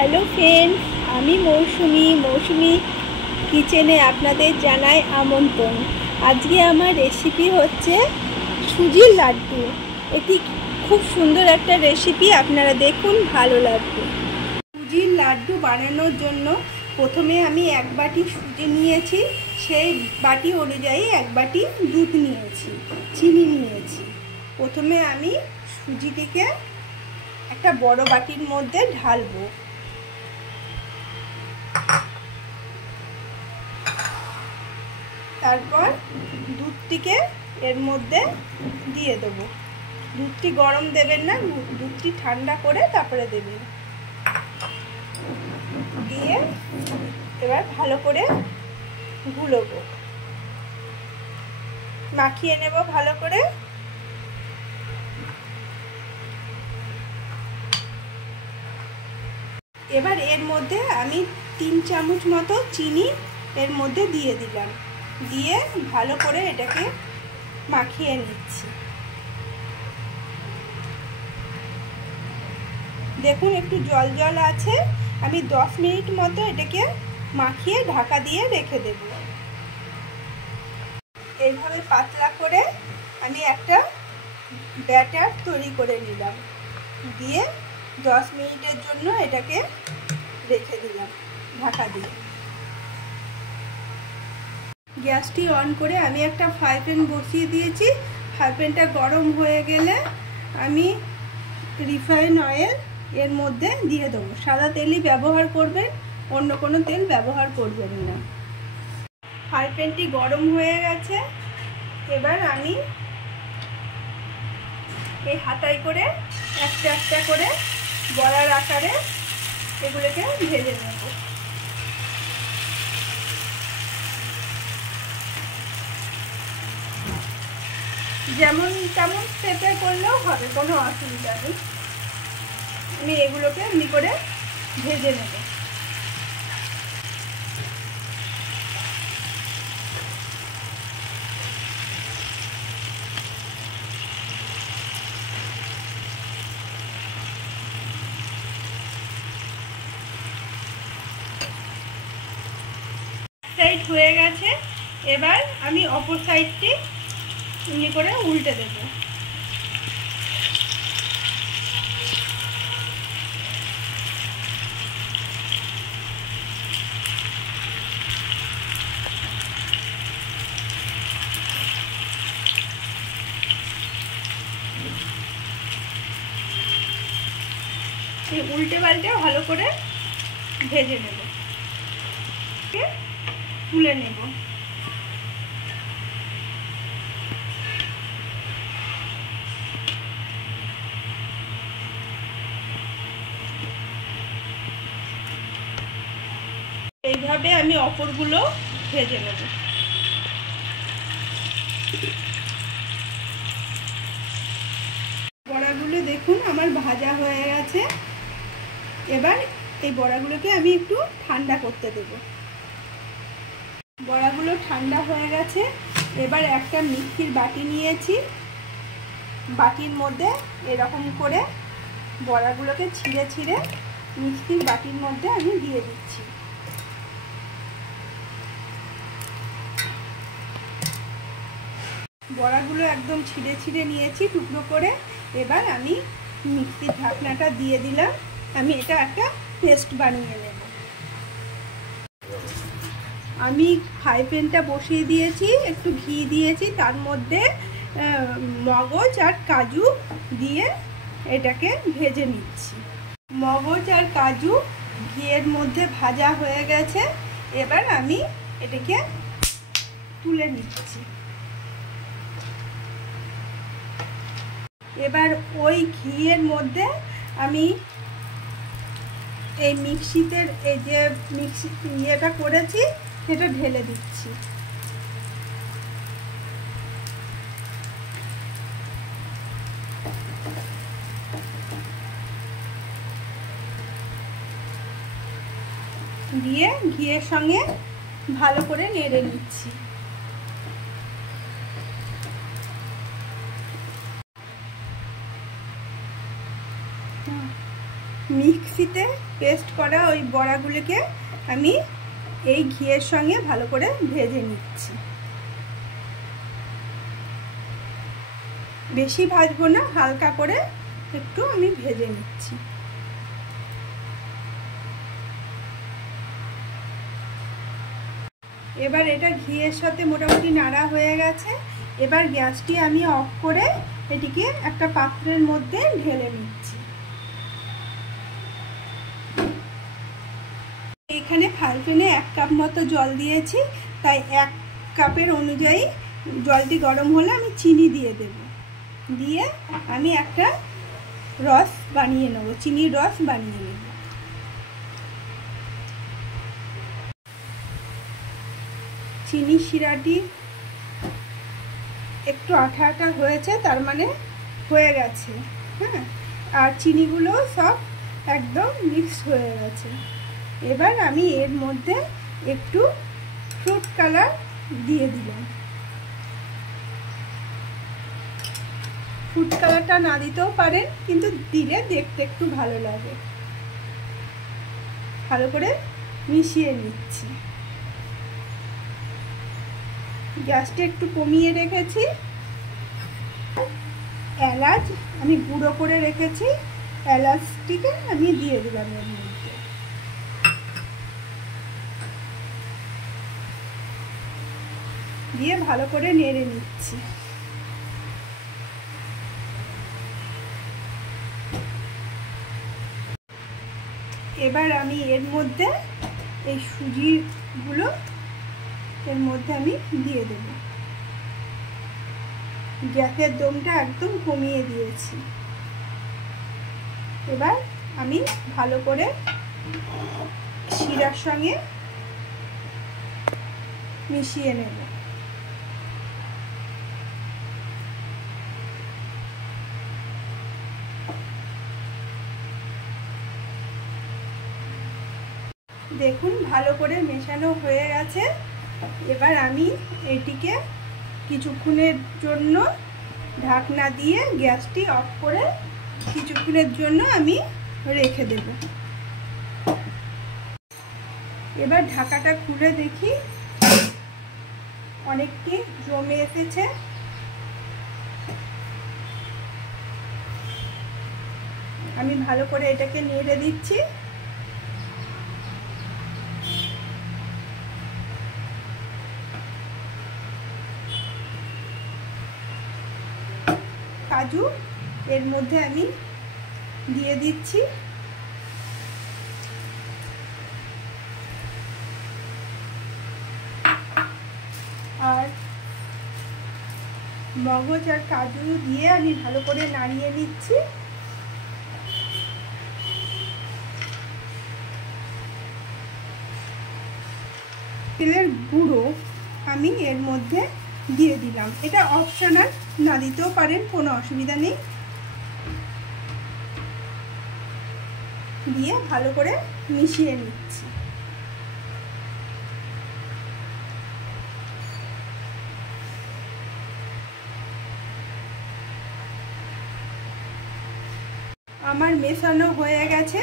Hello friends, আমি মৌসুমি কিচেনে আপনাদের জানাই আমন্ত্রণ। আজকে আমার রেসিপি হচ্ছে সুজির লাড্ডু। এটি খুব সুন্দর একটা রেসিপি, আপনারা দেখুন, ভালো লাগবে। সুজির লাড্ডু বানানোর জন্য প্রথমে আমি 1 বাটি সুজি নিয়েছি, সেই বাটি অনুযায়ী 1 বাটি দুধ নিয়েছি, চিনি নিয়েছি। প্রথমে আমি সুজিটিকে একটা বড় বাটির মধ্যে ঢালবো। তারপর দুধটিকে এর মধ্যে দিয়ে দেবো। দুধটি গরম দেবেন না, দুধটি ঠান্ডা করে তারপরে দেবেন। দিয়ে এবার ভালো করে গুলোবো, মাখিয়ে নেব ভালো করে। এবার এর মধ্যে আমি 3 চামচ মতো চিনি এর মধ্যে দিয়ে দিলাম, দিয়ে ভালো করে এটাকে মাখিয়ে নিচ্ছি। দেখুন একটু জল জল আছে, আমি 10 মিনিট মতো এটাকে মাখিয়ে ঢাকা দিয়ে রেখে দেব। এইভাবে পাতলা করে আমি একটা ব্যাটার তৈরি করে নিলাম, দিয়ে 10 মিনিটের জন্য এটাকে রেখে দিলাম ঢাকা দিয়ে। গ্যাসটি অন করে আমি একটা ফ্রাই প্যান বসিয়ে দিয়েছি। ফ্রাই প্যানটা গরম হয়ে গেলে আমি রিফাইন অয়েল এর মধ্যে দিয়ে দেবো। সাদা তেলই ব্যবহার করবেন, অন্য কোনো তেল ব্যবহার করবেন না। ফ্রাই প্যানটি গরম হয়ে গেছে। এবার আমি এই হাতায় করে একটা একটা করে বড়ার আকারে এগুলোকে ভেজে নেব। যেমন তেমন শেপে করলেও হবে, কোনো অসুবিধা নেই। আমি এগুলোকে এমনি করে ভেজে নেব। সাইড হয়ে গেছে, এবার আমি অপর সাইডটি এমনি করে উল্টে দেব। এই উল্টে পাল্টে ভালো করে ভেজে নেব, তুলে নেব। এইভাবে আমি অপরগুলো ভেজে নেব। বড়াগুলো দেখুন আমার ভাজা হয়ে গেছে। এবার এই বড়াগুলোকে আমি একটু ঠান্ডা করতে দেব। বড়াগুলো ঠান্ডা হয়ে গেছে। এবার একটা মিক্সির বাটি নিয়েছি, বাটির মধ্যে এরকম করে বড়াগুলোকে ছিঁড়ে ছিঁড়ে মিক্সির বাটির মধ্যে আমি দিয়ে দিচ্ছি। বড়াগুলো একদম ছিঁড়ে ছিঁড়ে নিয়েছি টুকরো করে। এবার আমি মিক্সির ঢাকনাটা দিয়ে দিলাম। আমি এটা একটা পেস্ট বানিয়ে নেব। আমি ফ্রাই প্যানটা বসিয়ে দিয়েছি, একটু ঘি দিয়েছি, তার মধ্যে মগজ আর কাজু দিয়ে এটাকে ভেজে নিচ্ছি। মগজ আর কাজু ঘিয়ের মধ্যে ভাজা হয়ে গেছে। এবার আমি এটাকে তুলে নিচ্ছি। এবার ওই ঘিয়ের মধ্যে আমি এই মিক্সিতে এই যে ইয়েটা করেছি সেটা ঢেলে দিচ্ছি। দিয়ে ঘিয়ের সঙ্গে ভালো করে নেড়ে নিচ্ছি। মিক্সিতে পেস্ট করা ওই বড়াগুলোকে আমি এই ঘিয়ের সঙ্গে ভালো করে ভেজে নিচ্ছি। বেশি ভাজবো না, হালকা করে একটু আমি ভেজে নিচ্ছি। এবার এটা ঘিয়ের সাথে মোটামুটি নাড়া হয়ে গেছে। এবার গ্যাসটি আমি অফ করে এটিকে একটা পাত্রের মধ্যে ঢেলে নিচ্ছি। এখানে ফ্রাই প্যানে 1 কাপ মতো জল দিয়েছি, তাই 1 কাপের অনুযায়ী জলটি গরম হলে আমি চিনি দিয়ে দেব। দিয়ে আমি একটা রস বানিয়ে নেব, চিনির রস বানিয়ে নেব। চিনি শিরাটি একটু আঠা আঠা হয়েছে, তার মানে হয়ে গেছে। হ্যাঁ, আর চিনিগুলো সব একদম মিক্স হয়ে গেছে। এবার আমি এর মধ্যে একটু ফ্রুট কালার দিয়ে দিলাম। ফ্রুট কালারটা না দিতেও পারেন, কিন্তু দিলে দেখতে একটু ভালো লাগে। ভালো করে মিশিয়ে নিচ্ছি। গ্যাসটা একটু কমিয়ে রেখেছি। এলাচ আমি গুঁড়ো করে রেখেছি, এলাচটিকে আমি দিয়ে দিলাম এর মধ্যে। দিয়ে ভালো করে নেড়ে নিচ্ছি। এবার আমি এর মধ্যে এই সুজিগুলো এর মধ্যে আমি দিয়ে দেব। গ্যাসের দমটা একদম কমিয়ে দিয়েছি। এবার আমি ভালো করে শিরার সঙ্গে মিশিয়ে নেব। দেখুন ভালো করে মেশানো হয়ে গেছে। এবার আমি এটিকে কিছুক্ষণের জন্য ঢাকনা দিয়ে গ্যাসটি অফ করে কিছুক্ষণের জন্য আমি রেখে দেব। এবার ঢাকাটা খুলে দেখি, অনেকটি জমে এসেছে। আমি ভালো করে এটাকে নেড়ে দিচ্ছি। কাজু এর মধ্যে আমি দিয়ে দিচ্ছি। আর মগজ আর কাজু দিয়ে আমি ভালো করে নাড়িয়ে নিচ্ছি। তেলের গুঁড়ো আমি এর মধ্যে দিয়ে দিলাম। এটা অপশনাল, না দিতেও পারেন, কোনো অসুবিধা নেই। দিয়ে ভালো করে মিশিয়ে নিচ্ছি। আমার মেশানো হয়ে গেছে।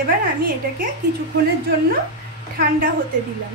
এবার আমি এটাকে কিছুক্ষণের জন্য ঠান্ডা হতে দিলাম।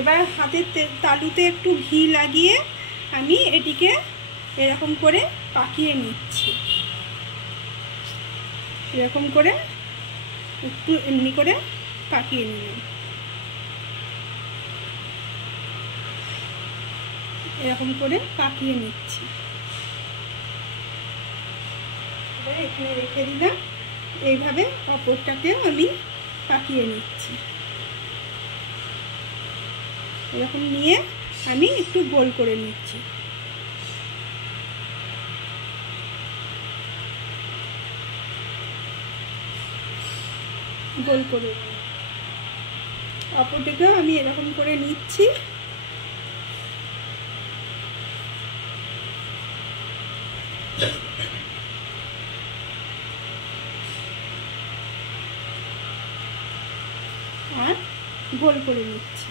এবার হাতের তালুতে একটু ঘি লাগিয়ে আমি এটিকে এরকম করে পাকিয়ে নিচ্ছি। এরকম করে একটু এমনি করে পাকিয়ে নিলাম। এরকম করে পাকিয়ে নিচ্ছি। এবার এখানে রেখে দিলাম। এইভাবে অপরটাকেও আমি পাকিয়ে নিচ্ছি। এরকম নিয়ে আমি একটু গোল করে নিচ্ছি। গোল করে অপরটাকেও আমি এরকম করে নিচ্ছি। আর গোল করে নিচ্ছি।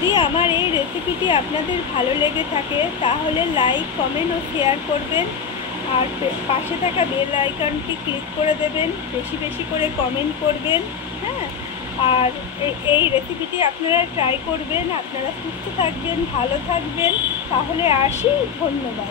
যদি আমার এই রেসিপিটি আপনাদের ভালো লেগে থাকে তাহলে লাইক, কমেন্ট ও শেয়ার করবেন। আর পাশে থাকা বেল আইকনটি ক্লিক করে দেবেন, বেশি বেশি করে কমেন্ট করবেন। হ্যাঁ, আর এই রেসিপিটি আপনারা ট্রাই করবেন। আপনারা সুস্থ থাকবেন, ভালো থাকবেন। তাহলে আসি, ধন্যবাদ।